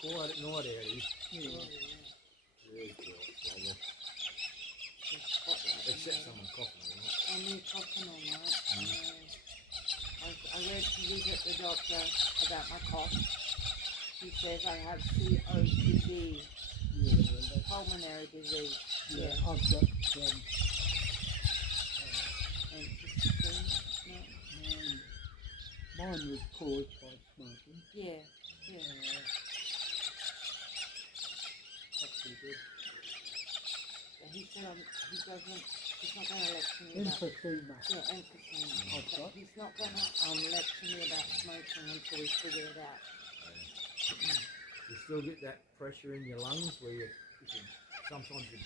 quiet at night out here. Yeah. Very quiet, lovely. Spotlight. Except someone coughing, right? And you coughing all night. I went to visit the doctor about my cough. He says I have COPD, Yeah, pulmonary disease. yeah, I've got Emphysema. No. mine was caused by smoking. Yeah, yeah. Actually did. But he said he's not going to lecture me about Emphysema. emphysema. I've But got. he's not going to lecture me about smoking until we figure it out. You still get that pressure in your lungs where you can sometimes you